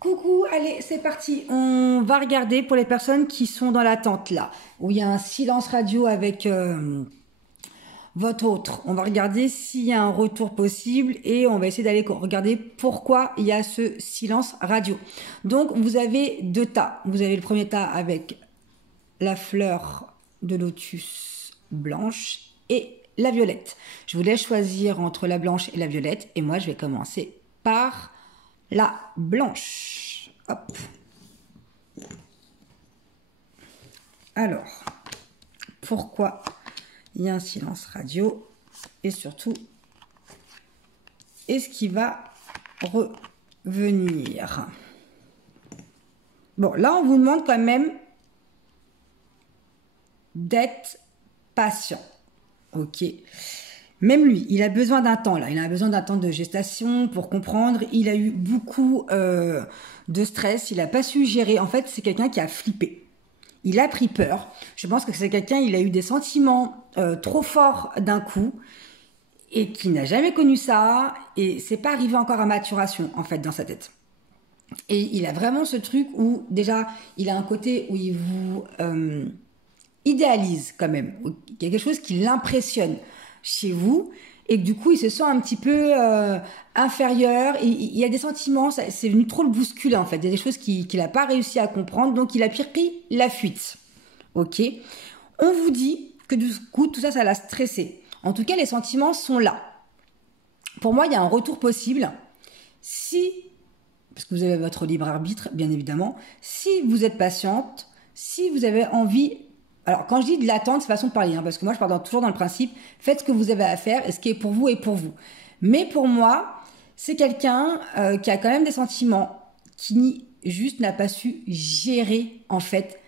Coucou, allez, c'est parti. On va regarder pour les personnes qui sont dans l'attente là, où il y a un silence radio avec votre autre. On va regarder s'il y a un retour possible et on va essayer d'aller regarder pourquoi il y a ce silence radio. Donc, vous avez deux tas. Vous avez le premier tas avec la fleur de lotus blanche et la violette. Je vous laisse choisir entre la blanche et la violette et moi, je vais commencer par la blanche. Hop. Alors, pourquoi il y a un silence radio et surtout, est-ce qu'il va revenir? Bon, là, on vous demande quand même d'être patient. Ok. Même lui, il a besoin d'un temps là. Il a besoin d'un temps de gestation pour comprendre. Il a eu beaucoup de stress. Il n'a pas su gérer. En fait, c'est quelqu'un qui a flippé. Il a pris peur. Je pense que c'est quelqu'un, il a eu des sentiments trop forts d'un coup et qui n'a jamais connu ça. Et c'est pas arrivé encore à maturation en fait dans sa tête. Et il a vraiment ce truc où déjà, il a un côté où il vous idéalise quand même. Il y a quelque chose qui l'impressionne chez vous et que du coup il se sent un petit peu inférieur et il y a des sentiments, c'est venu trop le bousculer en fait, il y a des choses qu'il n'a pas réussi à comprendre, donc il a pris la fuite. Ok, on vous dit que du coup tout ça, ça l'a stressé. En tout cas, les sentiments sont là. Pour moi, il y a un retour possible si, parce que vous avez votre libre arbitre bien évidemment, si vous êtes patiente, si vous avez envie. Alors, quand je dis de l'attente, c'est façon de parler, hein, parce que moi, je pars toujours dans le principe, faites ce que vous avez à faire et ce qui est pour vous est pour vous. Mais pour moi, c'est quelqu'un qui a quand même des sentiments, qui juste n'a pas su gérer, en fait,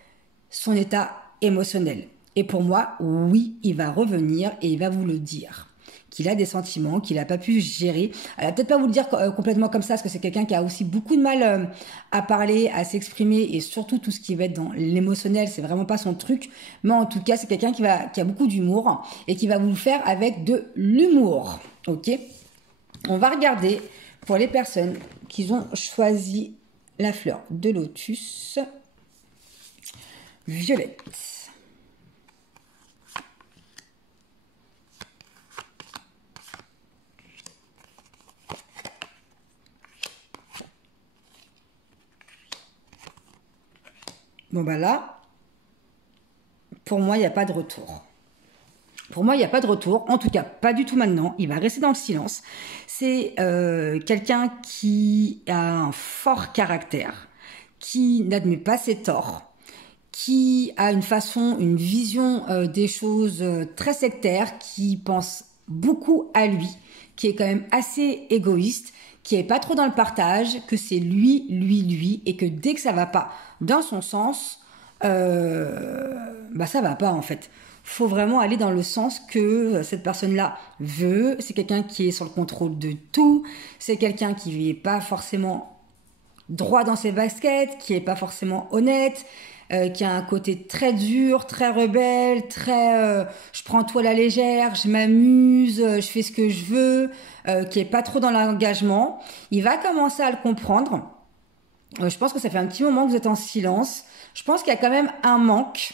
son état émotionnel. Et pour moi, oui, il va revenir et il va vous le dire. Qu'il a des sentiments, qu'il n'a pas pu gérer. Elle va peut-être pas vous le dire complètement comme ça, parce que c'est quelqu'un qui a aussi beaucoup de mal à parler, à s'exprimer, et surtout tout ce qui va être dans l'émotionnel, c'est vraiment pas son truc. Mais en tout cas, c'est quelqu'un qui a beaucoup d'humour et qui va vous le faire avec de l'humour. Ok ? On va regarder pour les personnes qui ont choisi la fleur de lotus violette. Bon bah là, pour moi, il n'y a pas de retour. Pour moi, il n'y a pas de retour. En tout cas, pas du tout maintenant. Il va rester dans le silence. C'est quelqu'un qui a un fort caractère, qui n'admet pas ses torts, qui a une façon, une vision des choses très sectaire, qui pense beaucoup à lui, qui est quand même assez égoïste, qui est pas trop dans le partage, que c'est lui, et que dès que ça va pas dans son sens, bah ça va pas en fait. Faut vraiment aller dans le sens que cette personne-là veut. C'est quelqu'un qui est sur le contrôle de tout. C'est quelqu'un qui n'est pas forcément droit dans ses baskets, qui est pas forcément honnête, qui a un côté très dur, très rebelle, très je prends tout à la légère, je m'amuse, je fais ce que je veux, qui est pas trop dans l'engagement. Il va commencer à le comprendre. Je pense que ça fait un petit moment que vous êtes en silence. Je pense qu'il y a quand même un manque,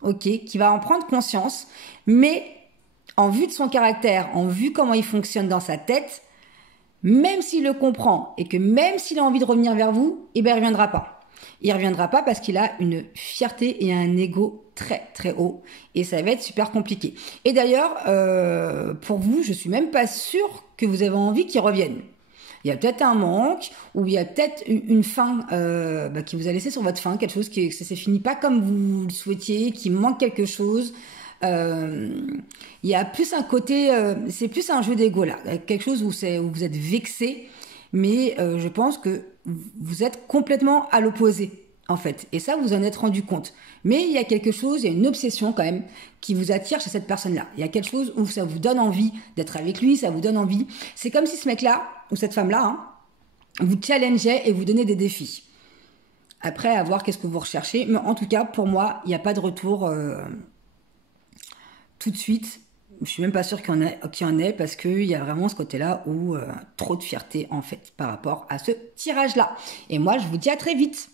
ok, qui va en prendre conscience, mais en vue de son caractère, en vue comment il fonctionne dans sa tête, même s'il le comprend et que même s'il a envie de revenir vers vous, eh ben il reviendra pas. Il reviendra pas parce qu'il a une fierté et un ego très très haut et ça va être super compliqué. Et d'ailleurs, pour vous, je suis même pas sûre que vous avez envie qu'il revienne. Il y a peut-être un manque ou il y a peut-être une fin qui vous a laissé sur votre fin, quelque chose qui ça s'est fini pas comme vous le souhaitiez, qui manque quelque chose. Il y a plus un côté, c'est plus un jeu d'ego là, quelque chose où vous êtes vexé, mais je pense que vous êtes complètement à l'opposé en fait, et ça vous en êtes rendu compte. Mais il y a quelque chose, il y a une obsession quand même qui vous attire chez cette personne-là. Il y a quelque chose où ça vous donne envie d'être avec lui, ça vous donne envie. C'est comme si ce mec-là ou cette femme-là vous challengeait et vous donnait des défis. Après, à voir qu'est-ce que vous recherchez, mais en tout cas pour moi, il n'y a pas de retour. Tout de suite, Je suis même pas sûre qu'il y en ait parce qu'il y a vraiment ce côté-là où trop de fierté en fait par rapport à ce tirage-là. Et moi, je vous dis à très vite.